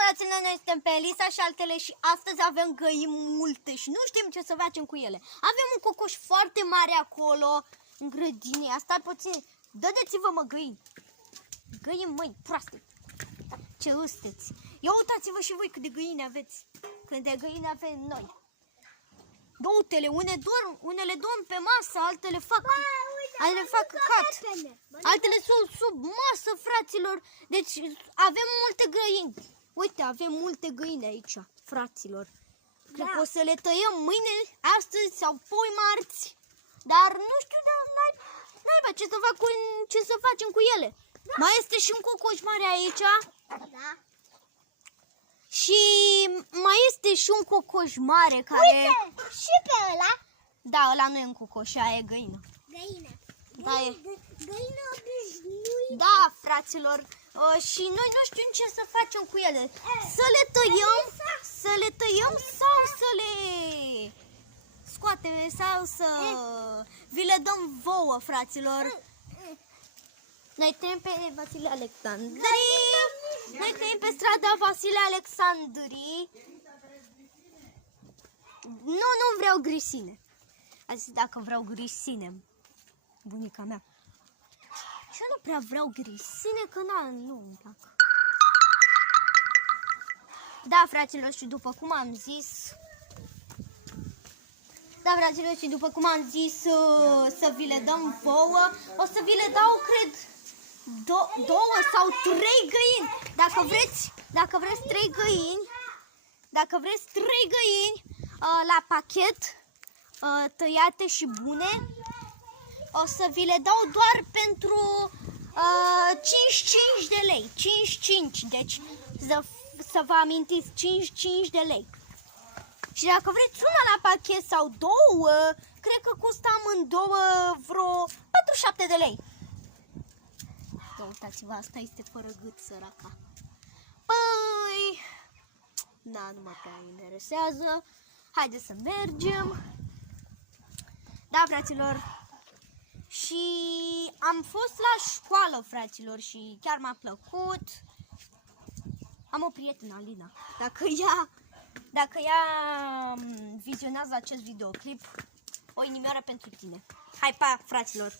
fraților, noi suntem pe Elisa și altele și astăzi avem găini multe și nu știm ce să facem cu ele. Avem un cocoș foarte mare acolo, în grădine. Asta puțin. Dădeți-vă, mă, găini. Găini, măi, proaste. Ce ăsteți. Ia uitați-vă și voi cât de găini aveți. Cât de găini avem noi. Doutele, unele dorm pe masă, altele fac căcat. Altele sunt sub masă, fraților. Deci avem multe găini. Uite, avem multe găini aici, fraților. Cred că o să le tăiem mâine, astăzi sau poi marți. Dar nu știu, naiba, ce să facem cu ele. Mai este și un cocoș mare aici. Da. Și mai este și un cocoș mare care... Uite, și pe ăla. Da, ăla nu e un cocoș, aia e găină. Găină. Da, e. Găină obișnuită. Da, fraților. Și noi nu știm ce să facem cu ele. Să le tăiem sau să le scoatem sau să vi le dăm vouă, fraților. Noi trăim pe Vasile Alexandrii. Noi trăim pe strada Vasile Alexandrii. Nu vreau grisine. A zis dacă vreau grisine, bunica mea. Și eu nu prea vreau grisine, că nu-mi plac. Da, fraților, și după cum am zis... Da, fraților, și după cum am zis să vi le dăm vouă, o să vi le dau, cred, două sau trei găini. Dacă vreți trei găini la pachet, tăiate și bune, o să vi le dau doar pentru 5 de lei. 5, deci să vă amintiți, 5 de lei. Și dacă vreți una la pachet sau două, cred că costă amândouă vreo 47 de lei. Da, uitați-vă, asta este fără gât, săraca. Păi, da, nu mă prea interesează. Haideți să mergem. Da, fraților. Și am fost la școală, fraților, și chiar m-a plăcut. Am o prietenă, Alina. Dacă ea vizionează acest videoclip, o inimioară pentru tine. Hai, pa, fraților!